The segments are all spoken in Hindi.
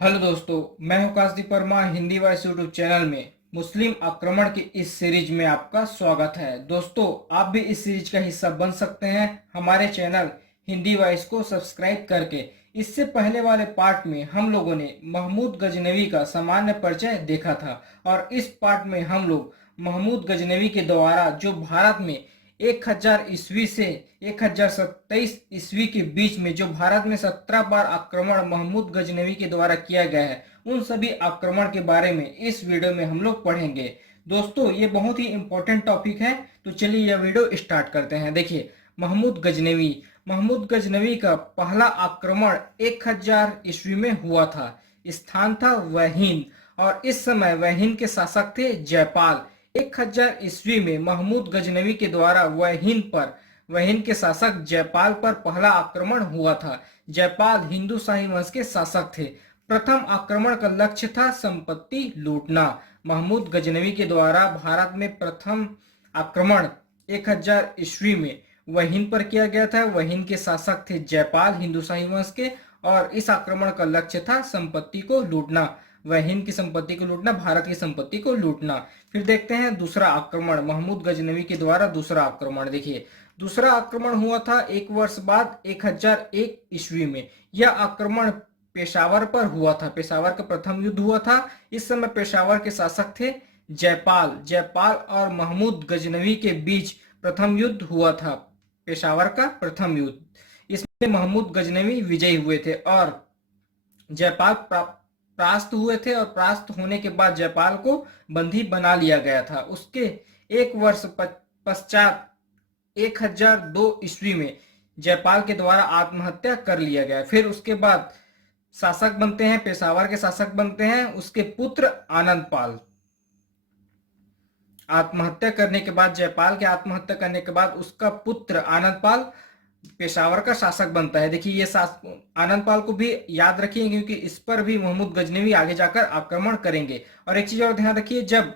हेलो दोस्तों, मैं हूं Kashdeep Verma. Hindi voice YouTube channel में मुस्लिम आक्रमण की इस सीरीज में आपका स्वागत है। दोस्तों, आप भी इस सीरीज का हिस्सा बन सकते हैं हमारे चैनल हिंदी वॉइस को सब्सक्राइब करके। इससे पहले वाले पार्ट में हम लोगों ने महमूद गजनवी का सामान्य परिचय देखा था और इस पार्ट में हम लोग महमूद गजनवी के द्वारा जो भारत में 1000 ईस्वी से 1027 ईस्वी के बीच में जो भारत में 17 बार आक्रमण महमूद गजनवी के द्वारा किया गया है, उन सभी आक्रमण के बारे में इस वीडियो में हम लोग पढ़ेंगे। दोस्तों, ये बहुत ही इंपॉर्टेंट टॉपिक है, तो चलिए यह वीडियो स्टार्ट करते हैं। देखिए, महमूद गजनवी का पहला आक्रमण 1000 ईस्वी में हुआ था। स्थान था वहीन और इस समय वहीन के शासक थे जयपाल। 1000 ईस्वी में महमूद गजनवी के द्वारा वहीन के शासक जयपाल पर पहला आक्रमण हुआ था। जयपाल हिंदू शाही वंश के शासक थे। प्रथम आक्रमण का लक्ष्य था संपत्ति लूटना। महमूद गजनवी के द्वारा भारत में प्रथम आक्रमण 1000 ईस्वी में वहीन पर किया गया था। वहीन के शासक थे जयपाल, हिंदू शाही वंश के, और इस आक्रमण का लक्ष्य था संपत्ति को लूटना। वहीन की संपत्ति को लूटना, भारत की संपत्ति को लूटना। फिर देखते हैं दूसरा आक्रमण, महमूद गजनवी के द्वारा दूसरा आक्रमण। देखिए, दूसरा आक्रमण हुआ था एक वर्ष बाद 1001 ईस्वी में। यह आक्रमण पेशावर पर हुआ था। पेशावर का प्रथम युद्ध हुआ था। इस समय पेशावर के शासक थे जयपाल और महमूद गजनवी के बीच प्रथम युद्ध हुआ था। पेशावर का प्रथम युद्ध, इसमें महमूद गजनवी विजयी हुए थे और जयपाल परास्त हुए थे और परास्त होने के बाद जयपाल को बंदी बना लिया गया था। उसके एक वर्ष पश्चात 1002 ईस्वी में जयपाल के द्वारा आत्महत्या कर लिया गया। फिर उसके बाद शासक बनते हैं, पेशावर के शासक बनते हैं उसके पुत्र आनंदपाल। आत्महत्या करने के बाद, जयपाल के आत्महत्या करने के बाद उसका पुत्र आनंदपाल पेशावर का शासक बनता है। देखिए, ये आनंदपाल को भी याद रखिए क्योंकि इस पर भी महमूद गजनवी आगे जाकर आक्रमण करेंगे। और एक चीज और ध्यान रखिए, जब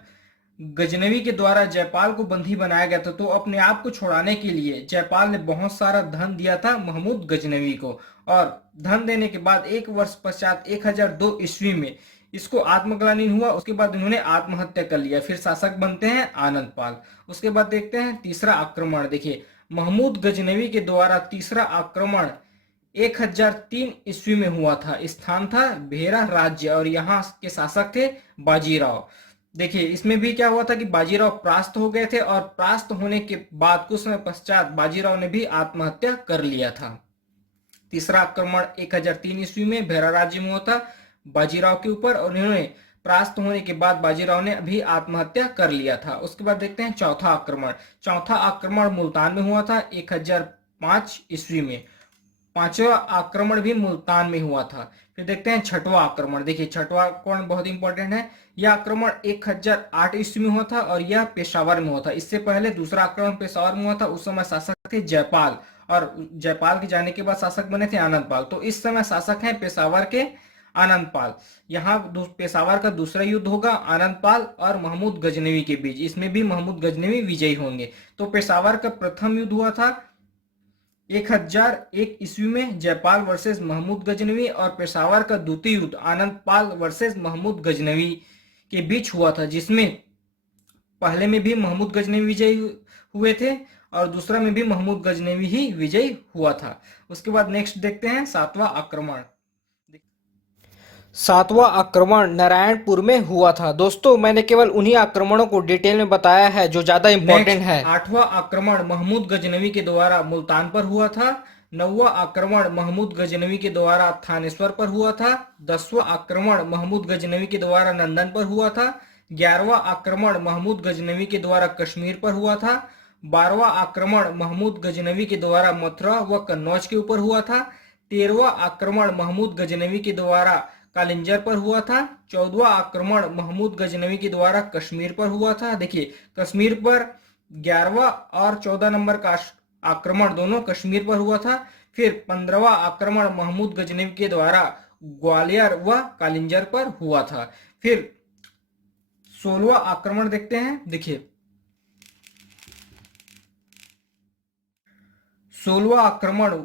गजनवी के द्वारा जयपाल को बंदी बनाया गया था तो अपने आप को छुड़ाने के लिए जयपाल ने बहुत सारा धन दिया था महमूद गजनवी को। और धन देने के बाद एक वर्ष पश्चात 1002 ईस्वी में इसको आत्मग्लानि हुआ। उसके बाद इन्होंने आत्महत्या कर लिया। फिर शासक बनते हैं आनंदपाल। उसके बाद देखते हैं तीसरा आक्रमण। देखिए, महमूद गजनवी के द्वारा तीसरा आक्रमण 1003 ईस्वी में हुआ था। स्थान था भेरा राज्य और यहाँ के शासक थे बाजीराव। देखिए, इसमें भी क्या हुआ था कि बाजीराव परास्त हो गए थे और परास्त होने के बाद कुछ समय पश्चात बाजीराव ने भी आत्महत्या कर लिया था। तीसरा आक्रमण 1003 ईस्वी में भेरा राज्य में हुआ था बाजीराव के ऊपर और इन्होंने परास्त होने के बाद बाजीराव ने भी आत्महत्या कर लिया था। उसके बाद देखते हैं चौथा आक्रमण। चौथा आक्रमण मुल्तान में हुआ था 1005 ईस्वी में। पांचवा आक्रमण भी मुल्तान में हुआ था। फिर देखते हैं छठवां आक्रमण। देखिए, छठवां आक्रमण बहुत इंपॉर्टेंट है। यह आक्रमण 1008 ईस्वी में हुआ था और यह पेशावर में हुआ था। इससे पहले दूसरा आक्रमण पेशावर में हुआ था। उस समय शासक थे जयपाल और जयपाल के जाने के बाद शासक बने थे आनंदपाल। तो इस समय शासक हैं पेशावर के आनंदपाल। यहाँ पेशावर का दूसरा युद्ध होगा आनंदपाल और महमूद गजनवी के बीच। इसमें भी महमूद गजनवी विजयी होंगे। तो पेशावर का प्रथम युद्ध हुआ था 1001 ईस्वी में जयपाल वर्सेस महमूद गजनवी और पेशावर का द्वितीय युद्ध आनंदपाल वर्सेस महमूद गजनवी के बीच हुआ था, जिसमें पहले में भी महमूद गजनवी विजयी हुए थे और दूसरा में भी महमूद गजनवी ही विजयी हुआ था। उसके बाद नेक्स्ट देखते हैं सातवां आक्रमण। सातवां आक्रमण नारायणपुर में हुआ था। दोस्तों, मैंने केवल उन्हीं आक्रमणों को डिटेल में बताया है जो ज्यादा इंपॉर्टेंट है। आठवां आक्रमण महमूद गजनवी के द्वारा मुल्तान पर हुआ था। नौवां आक्रमण महमूद गजनवी के द्वारा थानेश्वर पर हुआ था। 10वां आक्रमण महमूद गजनवी के द्वारा नंदन पर हुआ था। 11वां आक्रमण महमूद गजनवी के द्वारा कश्मीर पर हुआ था। 12वां आक्रमण महमूद गजनवी के द्वारा मथुरा व कन्नौज के ऊपर हुआ था। 13वां आक्रमण महमूद गजनवी के द्वारा कालिंजर पर हुआ था। 14वां आक्रमण महमूद गजनवी के द्वारा कश्मीर पर हुआ था। देखिए, कश्मीर पर 11वां और 14 नंबर का आक्रमण दोनों कश्मीर पर हुआ था। फिर 15वां आक्रमण महमूद गजनवी के द्वारा ग्वालियर व कालिंजर पर हुआ था। फिर 16वां आक्रमण देखते हैं। देखिए, 16वां आक्रमण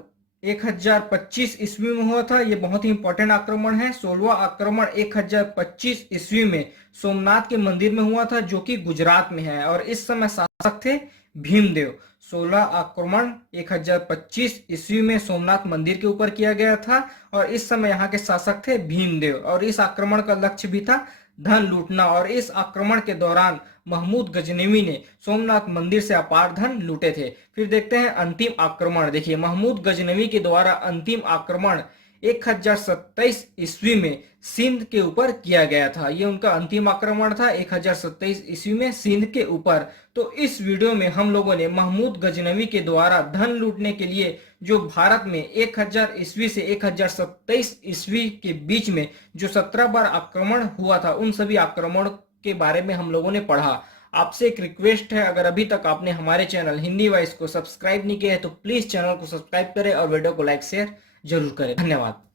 1025 ईस्वी में हुआ था। ये बहुत ही इंपॉर्टेंट आक्रमण है। 16वां आक्रमण 1025 ईस्वी में सोमनाथ के मंदिर में हुआ था, जो कि गुजरात में है, और इस समय शासक थे भीमदेव। 16 आक्रमण 1025 ईस्वी में सोमनाथ मंदिर के ऊपर किया गया था, और इस समय यहाँ के शासक थे भीमदेव, और इस आक्रमण का लक्ष्य भी था धन लूटना। और इस आक्रमण के दौरान महमूद गजनवी ने सोमनाथ मंदिर से अपार धन लूटे थे। फिर देखते हैं अंतिम आक्रमण। देखिए, महमूद गजनवी के द्वारा अंतिम आक्रमण 1027 ईस्वी में सिंध के ऊपर किया गया था। ये उनका अंतिम आक्रमण था 1027 ईस्वी में सिंध के ऊपर। तो इस वीडियो में हम लोगों ने महमूद गजनवी के द्वारा धन लूटने के लिए जो भारत में 1000 ईस्वी से 1027 ईस्वी के बीच में जो 17 बार आक्रमण हुआ था, उन सभी आक्रमण के बारे में हम लोगों ने पढ़ा। आपसे एक रिक्वेस्ट है, अगर अभी तक आपने हमारे चैनल हिंदी वॉइस को सब्सक्राइब नहीं किया है तो प्लीज चैनल को सब्सक्राइब करें और वीडियो को लाइक शेयर जरूर करें। धन्यवाद।